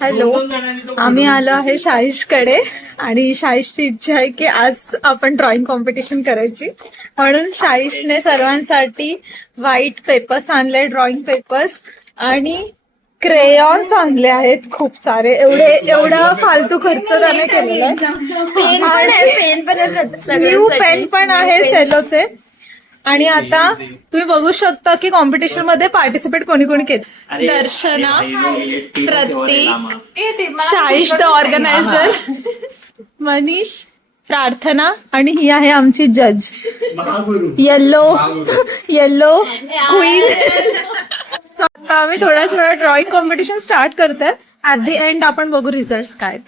Hello, आम्ही आलो आहे शाहीशकडे आणि शाहीशची इच्छा आहे की आज आपण ड्रॉइंग कॉम्पिटिशन करायची, म्हणून शाहीशने सर्वांसाठी व्हाईट पेपर्स आणले, ड्रॉइंग पेपर्स आणि क्रेयॉन्स आणले आहेत खूप सारे. एवढा फालतू खर्च त्याने केलेला आहे. न्यू पेन पण आहे सेलोचे. आणि आता तुम्ही बघू शकता की कॉम्पिटिशन मध्ये पार्टिसिपेट कोणी कोणी केले. दर्शना, प्रतीक, शाहीश द ऑर्गनायझर, मनीष, प्रार्थना आणि ही आहे आमची जज येल्लो क्वीन. आता आम्ही थोडा ड्रॉइंग कॉम्पिटिशन स्टार्ट करतोय. ऍट द एंड आपण बघू रिझल्ट काय.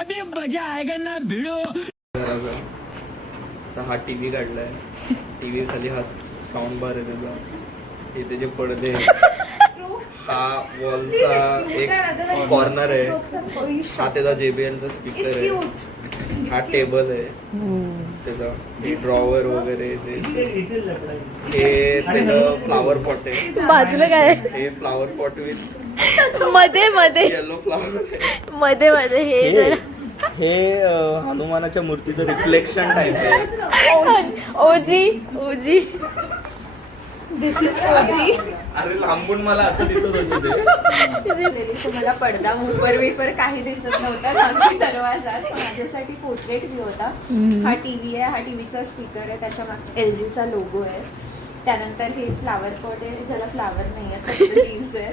अभी मजा आएगा ना भिड़ो. हा टीव्ही काढलाय. टीव्ही खाली हा साऊंड बार आहे त्याचा. हे त्याचे पडदे. हा वॉलचा एक कॉर्नर आहे. हा त्याचा JBL चा स्पीकर आहे. हा टेबल आहे त्याचा. ड्रॉवर वगैरे हे त्याचं फ्लावर पॉट आहे. बाजूला काय हे फ्लावर पॉट विथ मध्ये येलो फ्लावर. मध्ये हे जरा हे हनुमानाच्या मूर्तीचं रिफ्लेक्शन टाइप आहे. ओजी दिस इज ओजी. अरे लांबून मला असं दिसत होतं मला पडदा वेपर काही दिसत नव्हता. लांबी दरवाजा माझ्यासाठी पोर्ट्रेट व्ह्यू होता. हा टीव्ही आहे. हा टीव्हीचा स्पीकर आहे. त्याच्या मागचा LGचा लोगो आहे. त्यानंतर हे फ्लावर पॉट आहे ज्याला फ्लावर नाही आहे, लिव्स आहे.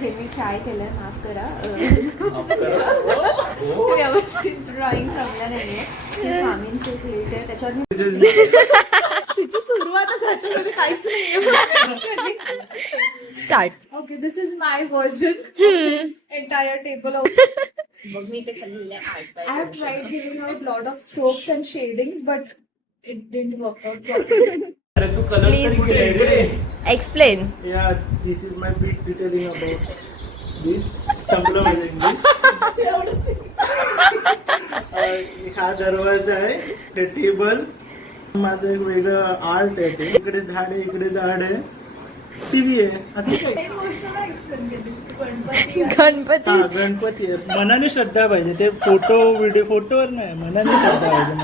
हे मी ट्राय केलंय, माफ करा. व्यवस्थित ड्रॉइंग जमलं नाहीये. स्वामींची प्लेट आहे त्याच्यावर मी तिची सुरुवातच ह्याच्यामध्ये काहीच नाहीये. Start. Okay, this is my version entire table of. मग मी ते खाल्लेलं आहे. I have tried giving out lot of strokes and shadings but it didn't work out properly. अरे तू कलर तरी केले. Explain. Yeah, this is my big detailing about this. संपलं माझं English. हा दरवाजा आहे, ते टेबल. माझं एक वेगळं आर्ट आहे. ते इकडे झाड आहे, इकडे झाड आहे, टीव्ही आहे. असं काय गणपती आहे. मनाने श्रद्धा पाहिजे. ते फोटोवर नाही, मनाने श्रद्धा पाहिजे.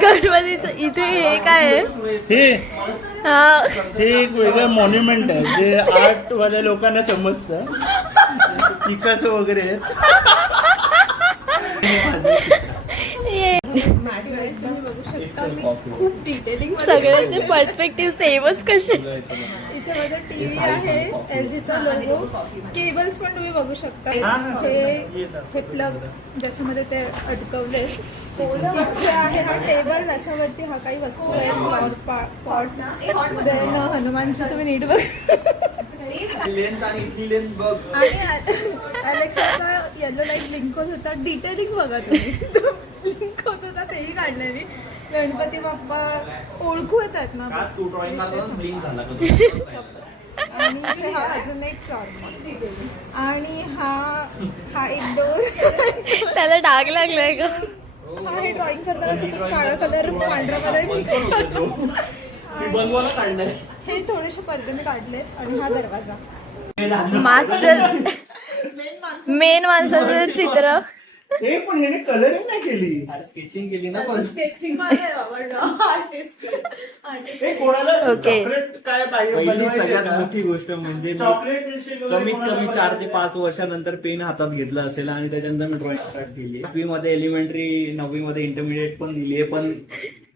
गणपतीचं इथे हे काय आहे? हे एक वेगळं मॉन्युमेंट आहे जे आर्ट वाल्या लोकांना समजतं. पिकासो वगैरे आहेत. खूप डिटेलिंग, सगळ्यांचे पर्स्पेक्टिव्ह सेमच कसे. इथे माझा टीव्ही आहे, LGचा लोगो. केबल्स पण तुम्ही बघू शकता. हे प्लग ज्याच्यामध्ये ते अडकवले. इथे आहे हा टेबल, त्याच्यावरती हा काही वस्तू आहे, फ्लॉवर पॉट. देन हनुमानची तुम्ही नीट बघ. आणि अलेक्साचा येलो लाईट लिंक होत होता. डिटेलिंग बघा तुम्ही. लिंक होत होता तेही काढलंय मी. गणपती बाप्पा ओळखू येतात ना. आणि इथे हा अजून एक फ्लॉवर. आणि हा एक डोर. त्याला डाग लागलाय का? हा हे ड्रॉइंग करताना चुकून काळा कलर पांढऱ्यामध्ये मिक्स होतो. हे थोडेसे पडदे मी काढले. आणि हा दरवाजा. मास्टर मेन माणसाचं चित्र. हे पण याने कलरिंग नाही केली. स्केचिंग केली ना. पण स्केचिंग आर्टिस्ट. कोणाला ओके. चॉकलेट काय पहिली सगळ्यात मोठी गोष्ट म्हणजे मी चॉकलेट कमीत कमी 4 ते 5 वर्षानंतर पेन हातात घेतला असेल आणि त्याच्यानंतर मी ड्रॉइंग स्टार्ट केली. 8वी मध्ये एलिमेंटरी, 9वी मध्ये इंटरमिडिएट पण लिहिली, पण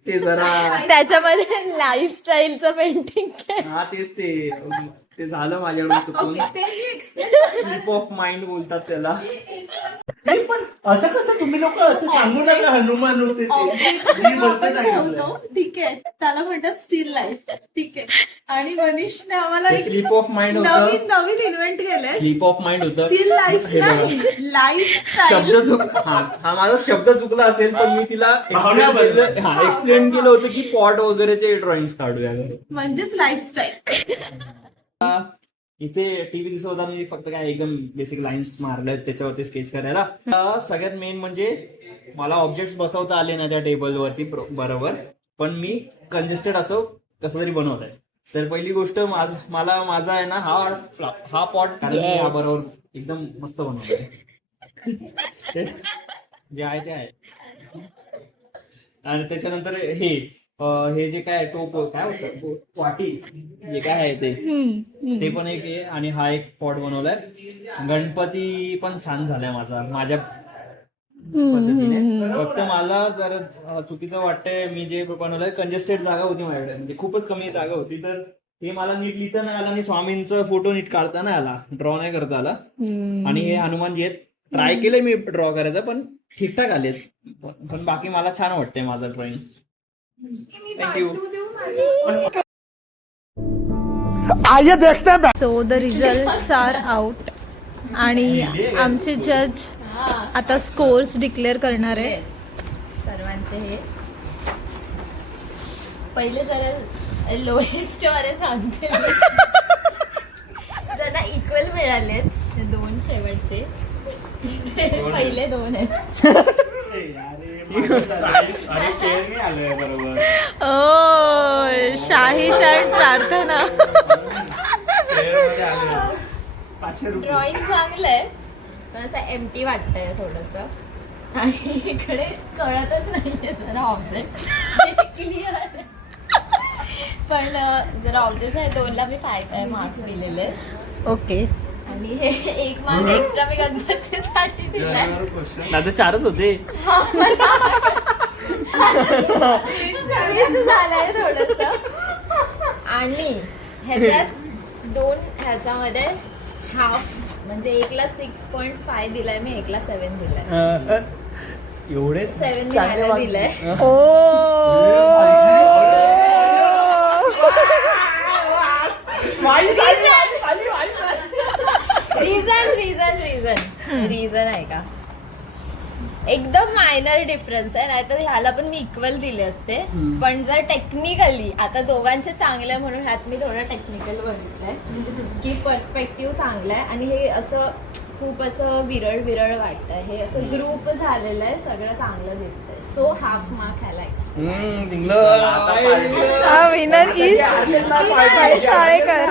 ते जरा त्याच्यामध्ये लाईफस्टाईलचं पेंटिंग. हा तेच ते झालं माझ्याकडून चुकून. स्लिप ऑफ माइंड बोलतात त्याला. नाही, पण असं कसं तुम्ही लोक असं सांगू नका हनुमान होते ते मी बोलते सांगितलं ठीक आहे, त्याला म्हणतात स्टील लाईफ. ठीक आहे. आणि मनीषने आम्हाला एक स्लीप ऑफ माइंड नवीन होतं. नवीन इन्व्हेंट केलंय. स्लीप ऑफ माइंड होतं. स्टील लाईफ नाही, लाईफ शब्द स्टाईल. चुकला. हा माझा शब्द चुकला असेल, पण मी तिला एक्सप्लेन केलं होतं की पॉट वगैरेचे ड्रॉइंग काढूया. म्हणजेच लाईफस्टाईल. इथे टीव्ही दिसत होता, मी फक्त काय एकदम बेसिक लाईन्स मारल्यात त्याच्यावरती स्केच करायला. सगळ्यात मेन म्हणजे मला ऑब्जेक्ट बसवता आले ना त्या टेबलवरती बरोबर, पण मी कंजेस्टेड असो कसं तरी बनवत आहे. तर पहिली गोष्ट मला माझा आहे ना हा पॉट, कारण मी हा बरोबर एकदम मस्त बनवतोय. जे आहे ते आहे. आणि त्याच्यानंतर हे जे काय टोप काय होतं वाटी जे काय आहे ते पण एक आहे. आणि हा एक पॉट बनवलाय. गणपती पण छान झालाय माझ्या पद्धतीने. फक्त मला जरा चुकीचं वाटतंय, मी जे बनवलंय कंजेस्टेड जागा होती माझ्याकडे, म्हणजे खूपच कमी जागा होती, तर ते मला नीट लिहिता नाही आला आणि स्वामींचा फोटो नीट काढता नाही आला, ड्रॉ नाही करता आला. आणि हे हनुमानजी आहेत, ट्राय केलंय मी ड्रॉ करायचं, पण ठीकठाक आलेत. पण बाकी मला छान वाटतंय माझं drawing. Thank you. So the results are out आणि आमचे जज आता स्कोर्स डिक्लेअर करणार आहे. सर्वांचे हे पहिले जरा लोएस्ट वाले सांगते. ज्यांना इक्वल मिळालेत ते 2 शेवटचे, ते पहिले 2 आहेत. आलोय बरोबर. ओ शाही शर्ट प्रार्थना. ड्रॉइंग चांगलं आहे, पण असं एम्प्टी वाटतंय थोडस. आणि इकडे कळतच नाहीये जरा ऑब्जेक्ट क्लिअर आहे. पण जरा ऑब्जेक्ट आहे 2ला मी 5 मार्क्स दिलेले. ओके. आणि हे 1 मार्क एक्स्ट्रा मी गणपतीसाठी दिलाय. दादा 4च होते. झालंय थोडस. आणि ह्याच्यात 2 ह्याच्यामध्ये हाफ, म्हणजे 1ला 6.5 दिलाय मी, 1ला 7 दिलाय. एवढे 7 लिहायला दिलंय. रिझन आहे का, एकदम मायनर डिफरन्स आहे. नाहीतर ह्याला पण मी इक्वल दिले असते. पण जर टेक्निकली आता दोघांचे चांगले म्हणून ह्यात मी थोडं टेक्निकल बघितलंय की पर्स्पेक्टिव्ह चांगला आहे. आणि हे असं खूप असं विरळ वाटतंय. हे असं ग्रुप झालेलं आहे, सगळं चांगलं दिसतंय. सो हाफ मार्क ह्याला एक्सपेक्ट. Winner is शाळेकर.